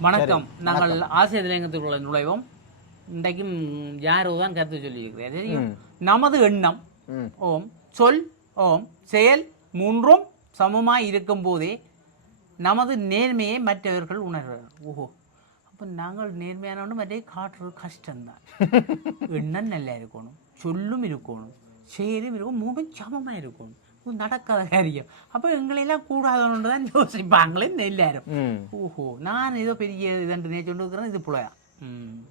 வணக்கம். நாங்கள் ஆசிய திரையங்கத்துக்குள்ள நுழைவோம். இன்றைக்கும் யாரோ தான் கருத்து சொல்லியிருக்கிறார். தெரியும் நமது எண்ணம். ஓம். சொல். ஓம். செயல். மூன்றும் சமமாய் இருக்கும் போதே நமது நேர்மையை மற்றவர்கள் உணர்வார்கள் ஓஹோ. அப்போ நாங்கள் நேர்மையானவனு மற்றே காட்டுறது கஷ்டம்தான். எண்ணம் நல்லா இருக்கணும். சொல்லும் இருக்கணும். செயலும் இருக்கும் மூணும் சமமாக இருக்கணும். நடக்காத காரியம் அப்போ எங்களெல்லாம் கூடாதவன்னு தான் யோசிப்பாங்களே எல்லாரும். ஓஹோ நான் ஏதோ பெரிய இதன்று நேற்று இருக்கிறேன் இது புலையா?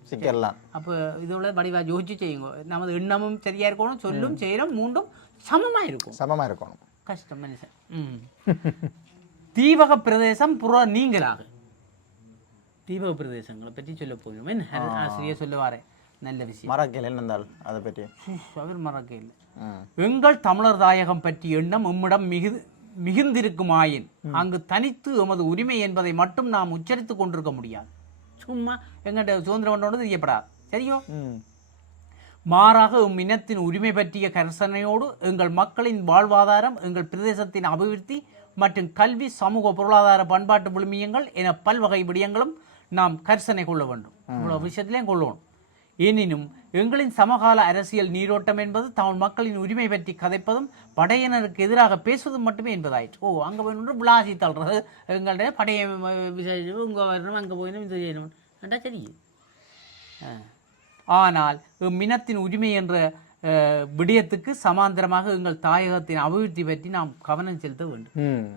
சிக்கலாம் அப்போ இதோட வடிவா யோசிச்சு செய்யுங்க. நமது எண்ணமும் சரியா இருக்கணும் சொல்லும் செயலும் மூண்டும் சமமா இருக்கும். சமமா இருக்கணும். கஷ்டம் மனுஷன். ம். தீபக பிரதேசம் புற நீங்களாக. தீபக பிரதேசங்களை பற்றி சொல்ல போகிறோம். ஆசிரியர் சொல்லுவாரே. நல்ல விஷயம். மரக்கேல் என்ன இருந்தால் அதை பற்றி? அவர் மறக்க இல்லை ம் எங்கள் தமிழர் தாயகம் பற்றிய எண்ணம் எம்மிடம் மிகுது மிகுந்திருக்குமாயின் அங்கு தனித்து எமது உரிமை என்பதை மட்டும் நாம் உச்சரித்துக் கொண்டிருக்க முடியாது. சும்மா எங்கிட்ட சுதந்திரம் கொண்டோடு தெரியப்படாது. சரியோ? மாறாக எம் இனத்தின் உரிமை பற்றிய கர்சனையோடு எங்கள் மக்களின் வாழ்வாதாரம் எங்கள் பிரதேசத்தின் அபிவிருத்தி மற்றும் கல்வி சமூக பொருளாதார பண்பாட்டு விழுமியங்கள் என பல்வகை விடயங்களும் நாம் கர்சனை கொள்ள வேண்டும். இவ்வளவு விஷயத்திலையும் கொள்ளணும் எனினும் எங்களின் சமகால அரசியல் நீரோட்டம் என்பது தமிழ் மக்களின் உரிமை பற்றி கதைப்பதும் படையினருக்கு எதிராக பேசுவதும் மட்டுமே என்பதாயிற்று. ஓ அங்கே போய் விளாசி தள்ளுறது. எங்கள்கிட்ட படைய இங்கே வரணும் அங்கே போயிடும் இது செய்யணும். சரி. ஆனால் இம்மினத்தின் உரிமை என்ற விடயத்துக்கு சமாந்தரமாக எங்கள் தாயகத்தின் அபிவிருத்தி பற்றி நாம் கவனம் செலுத்த வேண்டும்.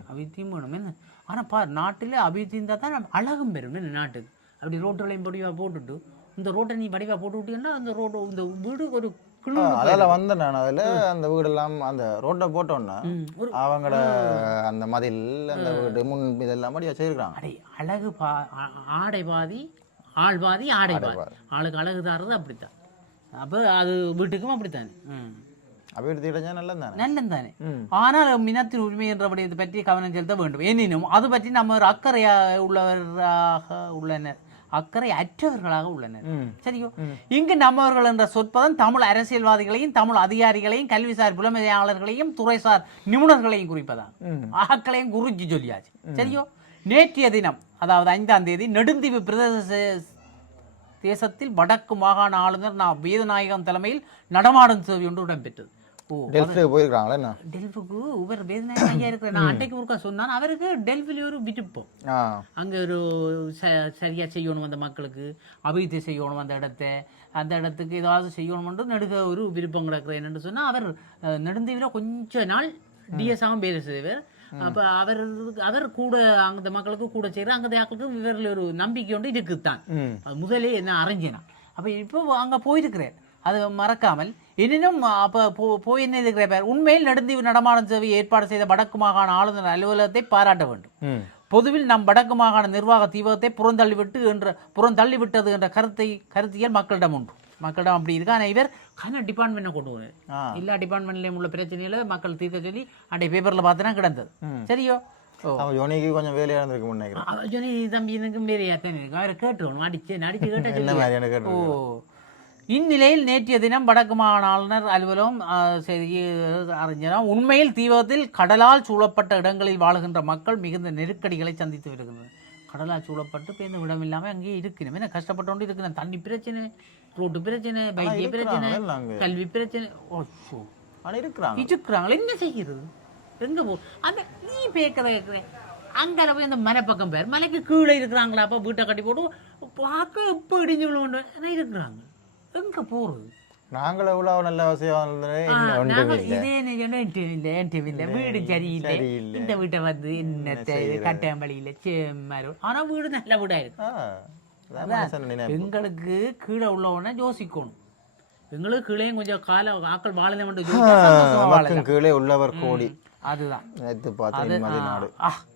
அபிவிருத்தியும் வேணும் என்ன? ஆனால் பார் நாட்டில் அபிவிருத்தி இருந்தால் தான் அழகும் பெறும் நாட்டுக்கு? அப்படி ரோட்டுகளையும் படிவாக போட்டுட்டு இந்த ரோட்டை நீ படிவாக போட்டு விட்டீங்கன்னா அந்த ரோடு இந்த வீடு ஒரு அதில் வந்து நான் அதில் அந்த வீடெல்லாம் அந்த ரோட்டை போட்டோன்னா அவங்களோட அந்த மதில் அந்த வீடு முன் இதெல்லாம் அப்படியே வச்சிருக்கிறாங்க. அடே அழகு பா ஆடை பாதி ஆள் பாதி ஆடை பாதி. ஆளுக்கு அழகு தாரது அப்படித்தான். அப்போ அது வீட்டுக்கும் அப்படித்தானே? அபிவிருத்தி கிடைச்சா நல்லது தானே நல்லம் தானே. ஆனால் மினத்தின் உரிமை என்ற விடயத்தை பற்றி கவனம் செலுத்த வேண்டும். எனினும் அது பற்றி நம்ம ஒரு அக்கறையா உள்ளவராக உள்ளனர். அக்கறை அற்றவர்களாக உள்ளனர் சரியோ இங்கு நம்மவர்கள் என்ற சொற்பதம் தமிழ் அரசியல்வாதிகளையும் தமிழ் அதிகாரிகளையும் கல்விசார் புலமையாளர்களையும் துறைசார் நிபுணர்களையும் குறிப்பதாகும் ம். ஆக்களையும் குறிச்சு சொல்லியாச்சு. சரியோ? நேற்றைய தினம் அதாவது ஐந்தாம் தேதி நெடுந்தீவு பிரதேச தேசத்தில் வடக்கு மாகாண ஆளுநர் நான் வேதநாயகம் தலைமையில் நடமாடும் சேவை ஒன்று இடம்பெற்றது. ஓ டெல்ஃபிக்கு போயிருக்கிறாங்களா என்ன? டெல்ஃபுக்கு இவர் வேதநாயகம் ஐயா இருக்கிற நான் அன்றைக்கு ஒருக்கா சொன்னான். அவருக்கு டெல்ஃபில ஒரு விருப்பம் ஆ. அங்கே ஒரு ச சரியாக செய்யணும் அந்த மக்களுக்கு. அபிவிருத்தி செய்யணும் அந்த இடத்த. அந்த இடத்துக்கு ஏதாவது செய்யணும்னு நடுக ஒரு விருப்பம் கிடக்குற என்னன்னு சொன்னால் அவர் நெடுந்தீவில் கொஞ்ச நாள் டிஎஸ்ஆகவும் வேலை செய்வார் அப்போ அவர் அவர் கூட அந்த மக்களுக்கு கூட செய்கிற அங்கே மக்களுக்கு இவரில் ஒரு நம்பிக்கை ஒன்று இருக்குத்தான். முதலே என்ன அறிஞ்சினான் அப்போ இப்போ அங்கே போயிருக்கிறேன் அது மறக்காமல் எனினும் அப்போ போ போய் என்ன இருக்கிற பேர் உண்மையில் நெடுந்தீவு நடமாடும் சேவை ஏற்பாடு செய்த வடக்கு மாகாண ஆளுநர் அலுவலகத்தை பாராட்ட வேண்டும். பொதுவில் நம் வடக்கு மாகாண நிர்வாக தீபகத்தை புறந்தள்ளிவிட்டு என்ற புறந்தள்ளிவிட்டது என்ற கருத்தை கருத்தியல் மக்களிடம் உண்டு. மக்களிடம் அப்படி இருக்கு. ஆனால் இவர் கன டிபார்ட்மெண்ட்டை கொண்டு வர எல்லா டிபார்ட்மெண்ட்லேயும் உள்ள பிரச்சனைகளை மக்கள் தீர்க்க சொல்லி அன்றைய பேப்பரில் பார்த்தனா கிடந்தது. சரியோ? ஓ. அவன் யோனிக்கு கொஞ்சம் வேலையாக இருந்திருக்கு நினைக்கிறேன். சொன்னி தம்பி எனக்கு வேறையா தானே இருக்கு. அவரை கேட்டுருவோம் அடிச்சு அடிச்சு கேட்ட என்ன சொல்லி மாதிரி எனக்கு ஓ. இந்நிலையில் நேற்றைய தினம் வடக்கு மாகாண ஆளுநர் அலுவலகம் செய்தி அறிஞராம் உண்மையில் தீபத்தில் கடலால் சூழப்பட்ட இடங்களில் வாழுகின்ற மக்கள் மிகுந்த நெருக்கடிகளை சந்தித்து வருகின்றனர். கடலால் சூழப்பட்டு பேருந்து விடம் இல்லாமல் அங்கேயே இருக்கணும் என்ன கஷ்டப்பட்டோண்டு இருக்கணும் தண்ணி பிரச்சனை ரோட்டு பிரச்சனை பைக்கிய பிரச்சனை கல்வி பிரச்சனை. இருக்கிறாங்க. என்ன செய்கிறது? எங்க போ அந்த நீ பேக்கிற அங்கே போய் அந்த மலை பக்கம் பேர். மலைக்கு கீழே இருக்கிறாங்களா? அப்போ வீட்டை கட்டி போட்டு பார்க்க இப்போ இடிஞ்சு விழுவோண்டு இருக்கிறாங்க? எங்க போறது? நாங்களும் எவ்வளோ நல்ல வசதியாக நாங்கள் வீடு சரியில்லை. இந்த வீட்டை வந்து என்னத்தை கட்டாம்பளியில் செம்மரம் ஆனா வீடு நல்ல வீடா இருக்கு. எங்களுக்கு கீழே உள்ளவன யோசிக்கணும். எங்களுக்கு கீழேயும் கொஞ்சம் கால ஆக்கள் வாழலாம் நமக்கும் கீழே உள்ளவர் கோடி. அதுதான். நேற்று பார்த்தேன்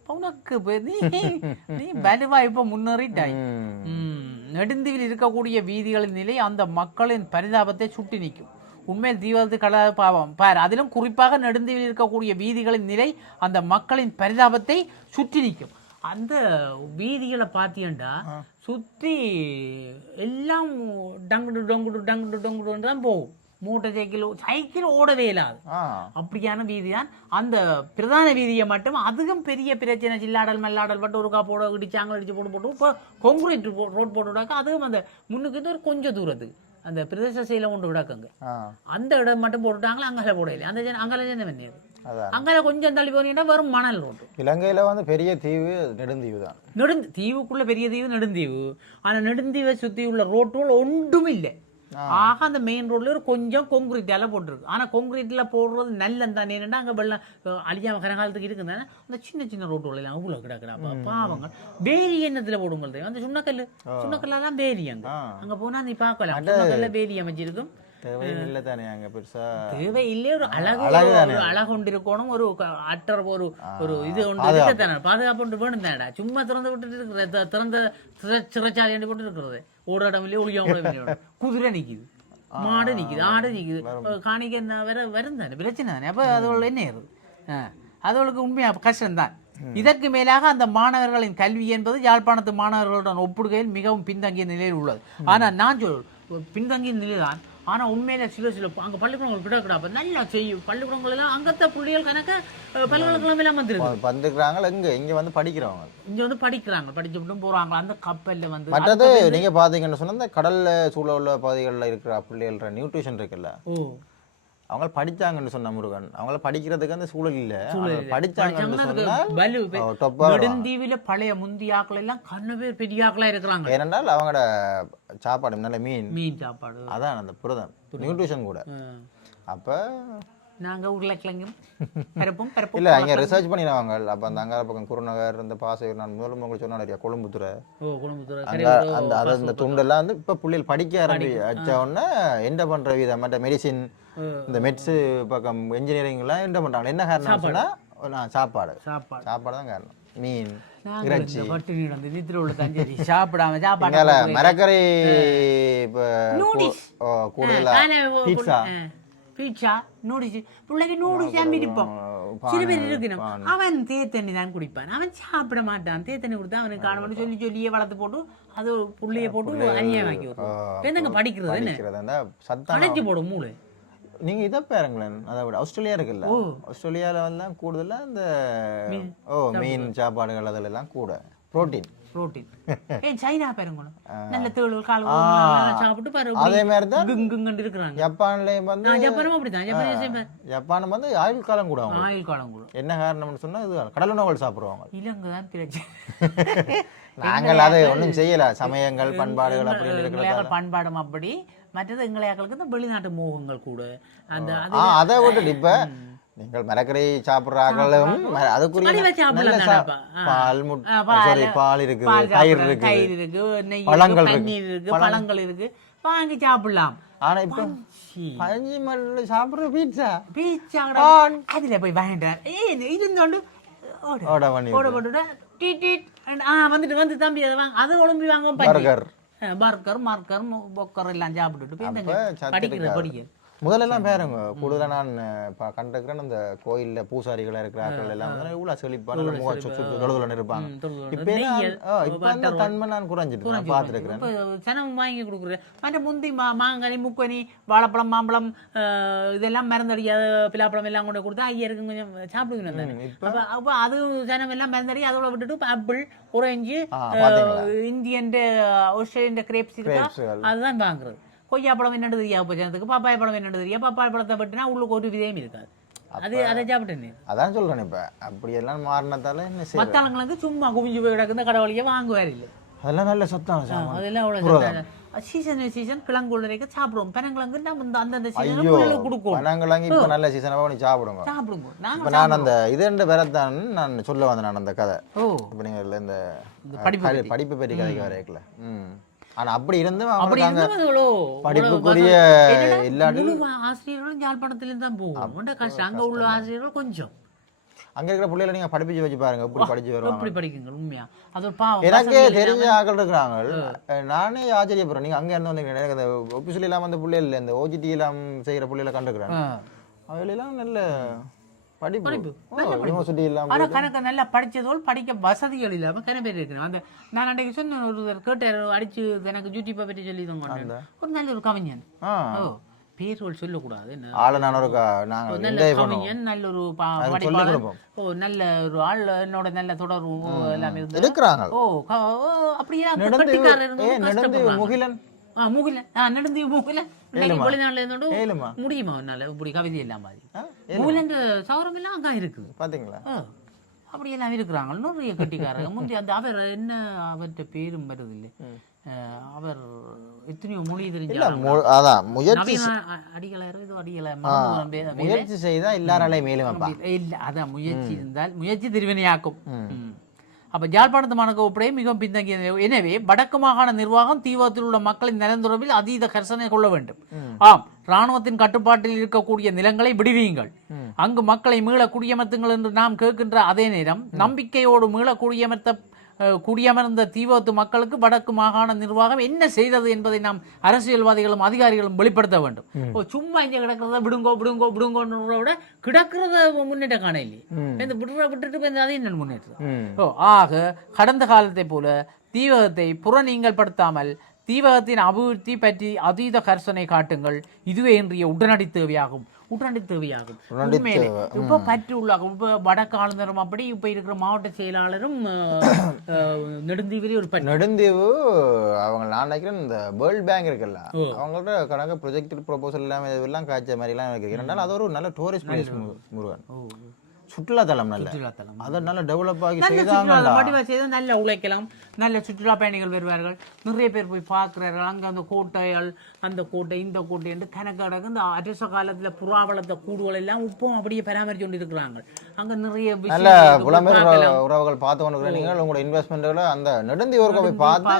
உனக்கு நீ நீ வலுவா இப்ப முன்னேறிட்டாய். ம். நெடுந்தீவில் இருக்கக்கூடிய வீதிகளின் நிலை அந்த மக்களின் பரிதாபத்தை சுட்டி நிற்கும் உண்மையில் தீவிரத்து கடல பாவம். பார் அதிலும் குறிப்பாக நெடுந்தீவில் இருக்கக்கூடிய வீதிகளின் நிலை அந்த மக்களின் பரிதாபத்தை சுற்றி நிற்கும் அந்த வீதிகளை பார்த்தீங்கன்னா சுற்றி எல்லாம் டங்குடு டங்குடு டங்குடு டங்குடுன்னு தான் போகும். மோட்டார் சைக்கிள் சைக்கிள் ஓடவே இல்லாது. அப்படியான வீதி தான் அந்த பிரதான வீதியை மட்டும் அதிகம் பெரிய பிரச்சனை சில்லாடல் மல்லாடல் பட்டு ஒரு போட இடிச்சாங்க இடிச்சு போட்டு போட்டு இப்போ கொங்குரேட் ரோட் போட்டு விடாக்க அதுவும் அந்த முன்னுக்கு ஒரு கொஞ்சம் தூரத்துக்கு அந்த பிரதேச செயல கொண்டு விடாக்குங்க. அந்த இடம் மட்டும் போட்டுட்டாங்களா அங்கால போடையில அந்த ஜன அங்கால ஜனம் பண்ணியது அங்கால கொஞ்சம் தள்ளி போனீங்கன்னா வெறும் மணல் ரோட்டு இலங்கையில வந்து பெரிய தீவு நெடுந்தீவு தான். நெடுந்து தீவுக்குள்ள பெரிய தீவு நெடுந்தீவு. ஆனா நெடுந்தீவை சுத்தி உள்ள ரோட்டுகள் ஒன்றும் இல்லை. ஆக அந்த மெயின் ரோட்ல ஒரு கொஞ்சம் கொங்கிரீட்டால போட்டிருக்கு. ஆனா கொங்கிரீட்ல போடுறது நல்லம் தானே. என்னன்னா அங்க வெள்ளம் அழியாம கரகாலத்துக்கு இருக்குதானே அந்த சின்ன சின்ன ரோட்டுகள் எல்லாம் அவ்வளவு கிடக்குறா பா- பாவங்க. பேரி என்னத்துல போடுங்கள் அந்த சுண்ணக்கல்லு. சுண்ணக்கல்லாம் பேரி அங்க. அங்க போனா நீ பார்க்கலாம் சுண்ணக்கல்ல பேரி அமைச்சிருக்கும் தேவையும் இல்லை தானே அங்கே பெருசா? தேவை இல்லையே ஒரு அழகு அழகு அழகு கொண்டு இருக்கணும் ஒரு அட்டர் ஒரு ஒரு இது ஒன்று இருக்கத்தானே. பாதுகாப்பு ஒன்று வேணும் தானடா சும்மா திறந்து விட்டுட்டு இருக்கிற திறந்த சிறை- சிறைச்சாலை ஒன்று போட்டு இருக்கிறது. ஒரு இடம் இல்லையே ஒளியா குதிரை நிக்குது. மாடு நிக்குது ஆடு நிக்குது. காணிக்க என்ன வேற வரும் தானே பிரச்சனை தானே. அப்ப அதோட என்ன ஏறுது? ஆ, அதோளுக்கு உண்மையா கஷ்டம்தான். இதற்கு மேலாக அந்த மாணவர்களின் கல்வி என்பது யாழ்ப்பாணத்து மாணவர்களுடன் ஒப்பிடுகையில் மிகவும் பின்தங்கிய நிலையில் உள்ளது. ஆனா நான் சொல் பின்தங்கிய நிலைதான் ஆனா உண்மையில சில சில அங்க பள்ளிக்கூடங்கள் கிடக்கூடா அப்ப நல்லா செய்யும். பள்ளிக்கூடங்கள் எல்லாம் அங்கத்த புள்ளிகள் கணக்க பல்கலைக்கழகம் எல்லாம் வந்துருக்கு வந்துக்கிறாங்க இங்க இங்க வந்து படிக்கிறவங்க. இங்க வந்து படிக்கிறாங்க. படிச்சுட்டும் போறாங்க அந்த கப்பல்ல வந்து மற்றது நீங்க பாத்தீங்கன்னு சொன்னா இந்த கடல்ல சூழ உள்ள பகுதிகளில் இருக்கிற பிள்ளைகள நியூட்ரிஷன் இருக்குல்ல. அவங்க படிச்சாங்கன்னு சொன்ன முருகன். அவங்கள படிக்கிறதுக்கு அந்த சூழல் இல்ல. படிச்சாங்கன்னு படிச்சாங்கன்னா சொன்னா அதுக்கு வலு பெ- ஓ, top ஆ வருவாங்க. நெடுந்தீவுல பழைய முந்தி ஆக்கள் எல்லாம் கண்ணு பேர் பெரிய ஆக்களா இருக்கிறாங்க. ஏனென்றால் அவங்களோட சாப்பாடு நல்ல மீன். மீன் சாப்பாடு. அதான் அந்த புரதம். நியூட்ரிஷன் கூட. அப்ப நாங்க உருளைக்கிழங்கும் பரப்பும் பரப்பும் இல்ல அங்க ரிசர்ச் பண்ணிடுவாங்க அப்ப அந்த அங்கார பக்கம் குருநகர் இந்த பாசை நான் முதல்ல உங்களுக்கு சொன்ன நிறைய கொழும்புத்துறை. அந்த அந்த அது அந்த துண்டெல்லாம் வந்து இப்ப பிள்ளைகள் படிக்க ஆரம்பி வச்ச உடனே என்ன பண்ற விதம்? மற்ற மெடிசின் இந்த மெட்ஸ் பக்கம் engineering எல்லாம் என்ன பண்றாங்க? என்ன காரணம் சாப்பாடு. சாப்பாடு. சாப்பாடு. தான் காரணம். மீன் இந்த ஓ, கூடுதலா பீட்சா பீட்சா நூடுல்ஸ் பிள்ளைக்கு தான் விருப்பம் சில பேர் இருக்கணும் அவன் தேத்தண்ணி தான் குடிப்பான் அவன் சாப்பிட மாட்டான் தேத்தண்ணி கொடுத்தா அவனுக்கு காணணும் சொல்லி சொல்லியே வளர்த்து போட்டு அது ஒரு புள்ளைய போட்டு அநியாயமாக்கி விடுவோம் என்னங்க படிக்கிறது என்ன அடைச்சு போடும் மூளை நீங்க இதை பாருங்களேன் அதை விட ஆஸ்திரேலியா இருக்குல்ல. ஆஸ்திரேலியால வந்து கூடுதலா இந்த ஓ மீன் சாப்பாடுகள் அதுல எல்லாம் கூட புரோட்டீன் புரோட்டீன் ஏன் சைனா பாருங்க நல்ல கால் சாப்பிட்டு பாரு அதே மாதிரி தான் குங்குங்கண்டு இருக்கிறாங்க. ஜப்பான்லயும் வந்து நான் ஜப்பானும் ஜப்பானே ஜப்பான் வந்து ஆயுள் காலம் கூட ஆயுள் காலம் கூட. என்ன காரணம்னு சொன்னா இது கடல் உணவுகள் சாப்பிடுவாங்க. இலங்கை தான் பிரச்சனை நாங்கள் அதை ஒண்ணும் செய்யல. சமயங்கள் பண்பாடுகள் அப்படின்னு எங்களையாக்கள் பண்பாடும் அப்படி. மற்றது இந்த வெளிநாட்டு மோகங்கள் கூட. அந்த அது விட்டுட்டு இப்ப நீங்கள் மரக்கறி சாப்பிடுறாங்களும் அதுக்குரிய நல்ல. பால் சாரி பால் இருக்குது பால் தயிர் இருக்கு நெய் பழங்கள் இருக்கு இருக்கு. இருக்கு பழங்கள் இருக்கு வாங்கி சாப்பிடலாம். ஆனா இப்ப. பஞ்சு. மல்ல சாப்பிடுற பீட்சா பீச்சா அதுல போய் வாங்கிட்டார் இருந்தோண்டு ஓட. பண்ணி ஓட போட்டுட்டு டீட் ஆ வந்துட்டு வந்து தம்பி அதை வாங்க. அது ஒழும்பி வாங்க பர்கர். பர்கர் மார்க்கர் பொக்கர் எல்லாம் சாப்பிட்டுட்டு போய் படிக்கிறது இருக்காது. படிக்க முதல்லலாம் பாருங்க கூடுதலா நான் இப்போ கண்டிருக்கிறேன். அந்த கோயில்ல பூசாரிகளா இருக்கிற ஆட்கள் எல்லாம் வந்து இவ்வளவு செழிப்பா நல்ல முக சுற்று தொழுதுல இருப்பாங்க இப்ப இப்ப அந்த தன்மை நான் குறைஞ்சிட்டு நான் பார்த்துருக்கிறேன். சனம் வாங்கி கொடுக்குறது மற்ற முந்தி மா மாங்கனி முக்கனி வாழைப்பழம் மாம்பழம் இதெல்லாம் மருந்தடிக்காத பிலாப்பழம் எல்லாம் கொண்டு கொடுத்தா ஐயருக்கு கொஞ்சம் சாப்பிடுங்க அப்போ அது ஜனம் எல்லாம் மருந்தடி அதோட விட்டுட்டு apple orange? Indian Australian grapes. அதுதான் வாங்குறது. கொய்யா பழம் என்னது தெரியா ஜனத்துக்கு பப்பாய பழம் என்னது தெரியா பப்பாய பழத்தை வெட்டினா உள்ளுக்கு ஒரு விதையும் இருக்காது அது அதை சாப்பிட்டேன் அதான் சொல்றேன் இப்ப அப்படி எல்லாம் மாறினதால என்ன செய்ய மத்தாளங்களுக்கு சும்மா குவிஞ்சு போய் கிடக்குந்த கடவுளையே வாங்குவார் இல்லை அதெல்லாம் நல்ல சத்தான சாமான் அதெல்லாம் அவ்வளோ சீசன் சீசன் கிழங்கு வரைக்கும் சாப்பிடுவோம் பெனங்கிழங்கு நம்ம இந்த அந்தந்த சீசன் கொடுக்கும் பனங்கிழங்கு இப்ப நல்ல சீசனாக நீ சாப்பிடுங்க சாப்பிடுங்க இப்ப நான் அந்த இது வரத்தான் நான் சொல்ல வந்தேன் நான் அந்த கதை ஓ இப்ப நீங்க இதுல இந்த படிப்பு படிப்பு பற்றி கதைக்கு வரைக்கல ம் ஆனா அப்படி இருந்தும் அப்படி இருந்தும் படிப்புக்குரிய முழு ஆசிரியர்களும் யாழ்ப்பாணத்துலேருந்து தான் போகும். கஷ்டம் அங்க உள்ள ஆசிரியர்கள் கொஞ்சம். அங்க இருக்கிற பிள்ளைகளை நீங்க படிப்பிச்சு வச்சு பாருங்க. எப்படி படிச்சு வருவாங்க? எப்படி படிக்குங்க உண்மையா? அது பாவம். எனக்கே தெரிஞ்ச ஆட்கள் இருக்கிறாங்க நானே ஆச்சரியப்படுறேன். நீங்க அங்க இருந்து வந்தீங்க எனக்கு அந்த ஒபிசில் எல்லாம் வந்த பிள்ளைகள் இந்த ஓஜிடி எல்லாம் செய்யற பிள்ளைகளை கண்டுக்கிறேன். ஆ. அவையெல்லாம் நல்ல படிப்பு. யூனிவர்சிட்டி எல்லாம் ஆனா கணக்கு நல்லா படிச்சதோல் படிக்க வசதிகள் இல்லாம கன பேர் இருக்கணும் அந்த நான் அன்றைக்கு சொன்ன ஒருத்தர் கேட்டார் அடிச்சு எனக்கு யூடியூப்பை பற்றி சொல்லி தங்க ஒரு நல்ல ஒரு கவிஞன். ஓ பேர்கள் சொல்லக்கூடாது ஆளை நல்ல ஒரு. ஓ நல்ல ஒரு ஆள் என்னோட நல்ல தொடர்பு எல்லாமே இருக்கிறாங்க ஓ அப்படியே. முகிலன். வெளிநாட்டுல இருந்தோம் ஏழுமா முடியுமா என்னால இப்படி கவிதை எல்லாம் மாதிரி சௌரம் எல்லாம் அங்க இருக்குது பாத்தீங்களா ஆ, அப்படியெல்லாம் இருக்கிறாங்க நிறைய கட்டிக்காரங்க முந்தி அந்த அவர் என்ன அவர்கிட்ட பேரும் வருது இல்லை அவர் எத்தனையோ மொழி தெரிஞ்ச அதான் முயற்சி நவீன அ- அடிகளார் இது அடிகளை மறந்து வரேன் பேர- பேர. முயற்சி செய்தா எல்லாராலையும் மேலும் இல்ல அதான் முயற்சி இருந்தால் முயற்சி திருவினையாக்கும். அப்ப ஜாழ்ப்பாணத்து மாநகர மிகவும் பின்தங்கிய எனவே வடக்கு மாகாண நிர்வாகம் தீவிரத்தில் உள்ள மக்களின் நலன் தொடர்பில் அதீத கரிசனை கொள்ள வேண்டும். ஆம் இராணுவத்தின் கட்டுப்பாட்டில் இருக்கக்கூடிய நிலங்களை விடுவியுங்கள். அங்கு மக்களை மீள குடியமர்த்துங்கள் என்று நாம் கேட்கின்ற அதே நேரம் நம்பிக்கையோடு மீள குடியமர்த்த குடியமர்ந்த தீவிரத்து மக்களுக்கு வடக்கு மாகாண நிர்வாகம் என்ன செய்தது என்பதை நாம் அரசியல்வாதிகளும் அதிகாரிகளும் வெளிப்படுத்த வேண்டும். சும்மா இங்க கிடக்கிறத விடுங்கோ விடுங்கோ விடுங்கோன்றத விட கிடக்கிறத முன்னேற்ற காண இல்லையே இந்த விடுற விட்டுட்டு அதையும் நான் முன்னேற்றம் ஓ ஆக கடந்த காலத்தை போல தீவகத்தை புறநீங்கல் படுத்தாமல் தீவகத்தின் அபிவிருத்தி பற்றி அதீத கர்சனை காட்டுங்கள். இதுவே இன்றைய உடனடி தேவையாகும். உடனடி தேவையாகும். உண்மையிலே இப்ப பற்று உள்ளாகும் இப்ப வடக்கு ஆளுநரும் அப்படி இப்ப இருக்கிற மாவட்ட செயலாளரும் நெடுந்தீவிலே ஒரு நெடுந்தீவு அவங்க நான் நினைக்கிறேன் இந்த வேர்ல்ட் பேங்க் இருக்குல்ல அவங்கள்ட்ட கணக்கு ப்ரொஜெக்ட் ப்ரொபோசல் எல்லாம் இதெல்லாம் காய்ச்ச மாதிரி எல்லாம் இரண்டாலும் அது ஒரு நல்ல டூரிஸ்ட் பிளேஸ் முருகன். சுற்றுலாத்தலம் நல்ல. சுற்றுலாத்தலம். அதை நல்ல டெவலப் ஆகி செய்தாங்க நல்லா உழைக்கலாம். நல்ல சுற்றுலா பயணிகள் வருவார்கள். நிறைய பேர் போய் பார்க்கிறார்கள். அங்க அந்த கோட்டைகள் அந்த கோட்டை இந்த கோட்டை என்று கணக்கடக்கு இந்த அரச காலத்துல புறாவளத்த கூடுகள் எல்லாம் உப்பும் அப்படியே பராமரிச்சு கொண்டு இருக்கிறாங்க அங்க நிறைய நல்ல உறவுகள் பார்த்து கொண்டு நீங்கள் உங்களோட இன்வெஸ்ட்மெண்ட்களை அந்த நெடுந்தீவுக்கு போய் பார்த்து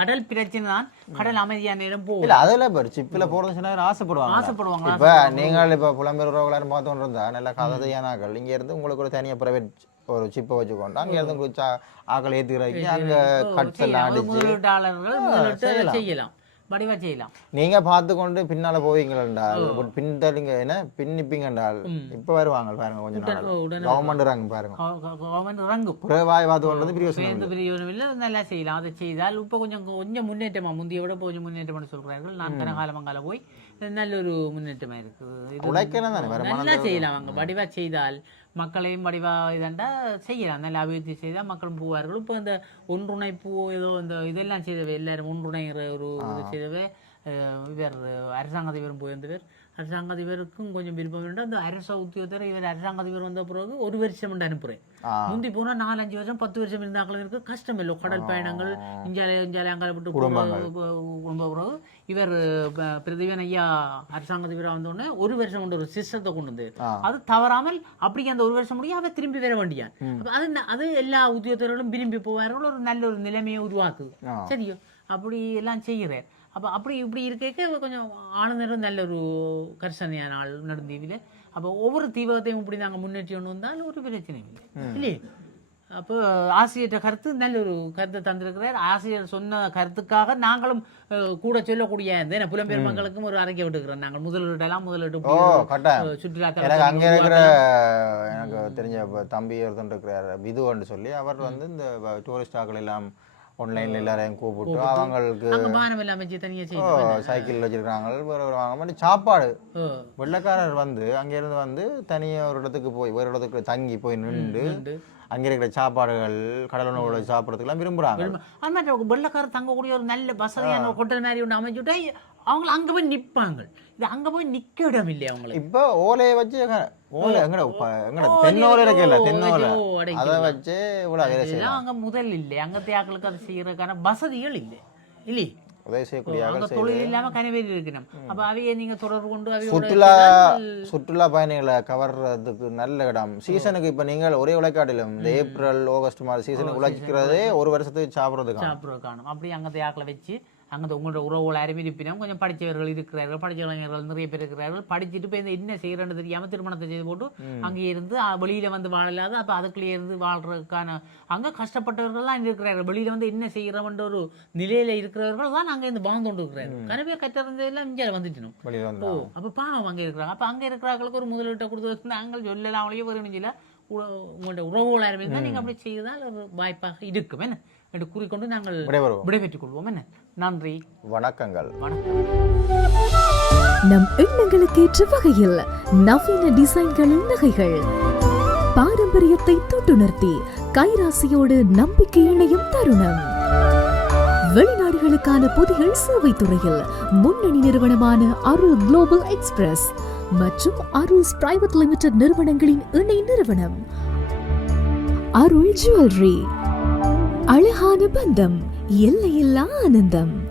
கடல் பிரச்சனை தான். கடல் அமைதியான நேரம் போகும். இல்ல அதுல பாரு சிப்பில போறது சொன்னா ஆசைப்படுவாங்க. ஆசைப்படுவாங்க இப்ப நீங்கள் இப்ப புலம்பெயர் உறவுகளாரும் பார்த்து இருந்தா நல்ல கதையானாக்கள் இங்க இருந்து உங்களுக்கு ஒரு தனியா பிரைவேட் ஒரு சிப்பை வச்சுக்கொண்டு அங்க இருந்து உங்களுக்கு சா- ஆக்கள் ஏத்துக்கிறதுக்கு அங்க கட்ஸ் எல்லாம் அடிச்சு. செய்யலாம். வடிவா செய்யலாம். நீங்க பார்த்து கொண்டு பின்னால போவீங்களா பின்தளிங்க என்ன? பின்னிப்பீங்கன்றால் இப்ப வருவாங்க பாருங்க கொஞ்ச நாள். கவர்மெண்ட் இறங்க பாருங்க. கவர்மெண்ட் இறங்கும் புறவாய் பார்த்து கொண்டது பிரியோசனம் பிரியோனமில்ல நல்லா செய்யலாம். அதை செய்தால் இப்போ கொஞ்சம் கொஞ்சம் முன்னேற்றமா முந்தைய விட கொஞ்சம் முன்னேற்றம்னு சொல்கிறார்கள். நான் கனகாலமங்கால போய் நல்ல ஒரு முன்னேற்றமா இருக்கு. நல்லா செய்யலாம் அவங்க வடிவா செய்தால் மக்களையும் வடிவா இதாண்டா செய்யலாம். நல்ல அபிவிருத்தி செய்தால் மக்களும் போவார்கள். இப்போ இந்த ஒன்றுணைப்பு ஏதோ இந்த இதெல்லாம் செய்தவை எல்லாரும் ஒன்றுணைங்கிற ஒரு இது செய்தவை இவர் அரசாங்க அதிபரும் போயிருந்தவர் அரசாங்க அதிபருக்கும் கொஞ்சம் விருப்பம் வேண்டாம் அந்த அரச உத்தியோகத்தர் இவர் அரசாங்க அதிபர் வந்த பிறகு ஒரு வருஷம் அனுப்புறேன். ஆ. முந்தி போனா நாலஞ்சு வருஷம் பத்து வருஷம் இருந்தாக்களும் இருக்கு கஷ்டம் இல்லை. கடல் பயணங்கள் இஞ்சாலே இஞ்சாலே அங்கே விட்டு குடும்ப உறவு. இவர் ப- பிரதீபன் ஐயா அரசாங்க அதிபராக வந்தோடனே ஒரு வருஷம் கொண்டு ஒரு சிஸ்டத்தை கொண்டு வந்து. அது தவறாமல் அப்படி அந்த ஒரு வருஷம் முடியும் அவ திரும்பி வர வேண்டியான் அது அது எல்லா உத்தியோகத்தர்களும் விரும்பி போவார்கள். ஒரு நல்ல ஒரு நிலைமையை உருவாக்குது. சரியோ? அப்படி எல்லாம் செய்கிறார். அப்போ அப்படி இப்படி இருக்க கொஞ்சம் ஆளுநரும் நல்ல ஒரு கரிசனையான ஆள் நடுந்தீவில் அப்போ ஒவ்வொரு தீபகத்தையும் இப்படி நாங்கள் முன்னேற்றி கொண்டு வந்தால் ஒரு பிரச்சனையும் இல்லை. இல்லையே? அப்போ ஆசிரியர்கிட்ட கருத்து நல்ல ஒரு கருத்தை தந்திருக்கிறார். ஆசிரியர் சொன்ன கருத்துக்காக நாங்களும் கூட சொல்லக்கூடிய இந்த புலம்பெயர் மக்களுக்கும் ஒரு அறிக்கை விட்டுக்கிறோம். நாங்கள் முதலீட்டெல்லாம் முதலீட்டு சுற்றுலா எனக்கு அங்க இருக்கிற எனக்கு தெரிஞ்ச தம்பி ஒருத்தன் இருக்கிறார் விதுவன்னு சொல்லி அவர் வந்து இந்த டூரிஸ்ட் ஆக்கள் எல்லாம் ஆன்லைன்ல எல்லாரையும் கூப்பிட்டு அவங்களுக்கு சைக்கிள் வச்சிருக்காங்க. சாப்பாடு. வெள்ளக்காரர் வந்து அங்க இருந்து வந்து தனியா ஒரு இடத்துக்கு போய் ஒரு இடத்துக்கு தங்கி போய் நின்று. அங்க இருக்கிற சாப்பாடுகள் கடல் உணவுகளை சாப்பிடறதுக்குலாம் விரும்புறாங்க. அது மாதிரி வெள்ளக்காரர் தங்கக்கூடிய ஒரு நல்ல வசதியான ஹோட்டல் மாதிரி ஒன்று அமைச்சுட்டா அவங்க அங்க போய் நிப்பாங்க. இது அங்க போய் நிக்க இடம் இல்லை அவங்களுக்கு? இப்ப ஓலையை வச்சு ஓலை எங்கட எங்கட தென்னோலை. இருக்குல்ல தென்னோலை. அதை வச்சு இவ்வளவு வேலை செய்யலாம். அங்க முதல் இல்லை. அங்க தேக்களுக்கு அது செய்யறதுக்கான வசதிகள் இல்லை. இல்லை உதவி செய்யக்கூடிய தொழில் இல்லாம கனவேரி இருக்கணும். அப்ப அவைய நீங்க தொடர்பு கொண்டு சுற்றுலா சுற்றுலா பயணிகளை கவர்றதுக்கு நல்ல இடம். சீசனுக்கு இப்ப நீங்கள் ஒரே உழைக்காட்டிலும் இந்த ஏப்ரல் ஆகஸ்ட் மாதிரி சீசனுக்கு உழைக்கிறதே ஒரு வருஷத்துக்கு சாப்பிடுறதுக்கு சாப்பிட காணும் அப்படி அங்க தேக்களை வச்சு அங்கே உங்களோட உறவுகள் அறிவிப்பினம் கொஞ்சம் படித்தவர்கள் இருக்கிறார்கள் படித்த இளைஞர்கள் நிறைய பேர் இருக்கிறார்கள். படிச்சுட்டு போய் இந்த என்ன செய்யறன்னு தெரியாம திருமணத்தை செய்து போட்டு அங்கே இருந்து வெளியில வந்து வாழலாத. அப்ப அதுக்குள்ளே இருந்து வாழ்றதுக்கான அங்க கஷ்டப்பட்டவர்கள்லாம் இருக்கிறார்கள். வெளியில வந்து என்ன செய்யறோம்ன்ற ஒரு நிலையில இருக்கிறவர்கள் தான் அங்க இருந்து வாழ்ந்து கொண்டு இருக்கிறார்கள். கனவே கற்றறிஞ்சதெல்லாம் இங்கே வந்துட்டணும் ஓ அப்ப பாவம் அங்க இருக்கிறாங்க. அப்ப அங்க இருக்கிறவங்களுக்கு ஒரு முதலீட்டை கொடுத்து நாங்கள் சொல்லலாம் அவளையே கூட உங்களுடைய உறவுகளாக இருந்தால் நீங்கள் அப்படி செய்தால் ஒரு வாய்ப்பாக இருக்கும். என்ன? என்று கூறிக்கொண்டு நாங்கள் விடைபெற்றுக் கொள்வோம் என்ன? நன்றி. வணக்கங்கள். வணக்கம். நம் எண்ணங்களுக்கேற்ற வகையில் நவீன டிசைன்களில் நகைகள். பாரம்பரியத்தை தொட்டுணர்த்தி கைராசியோடு நம்பிக்கை இணையும் தருணம். வெளிநாடுகளுக்கான பொதிகள் சேவை துறையில் முன்னணி நிறுவனமான அருள் குளோபல் எக்ஸ்பிரஸ் மற்றும் அருள்ஸ் பிரைவேட் லிமிடெட் நிறுவனங்களின் இணை நிறுவனம். அருள் ஜுவல்லரி அழகான பந்தம் எல்லையில்லா ஆனந்தம்.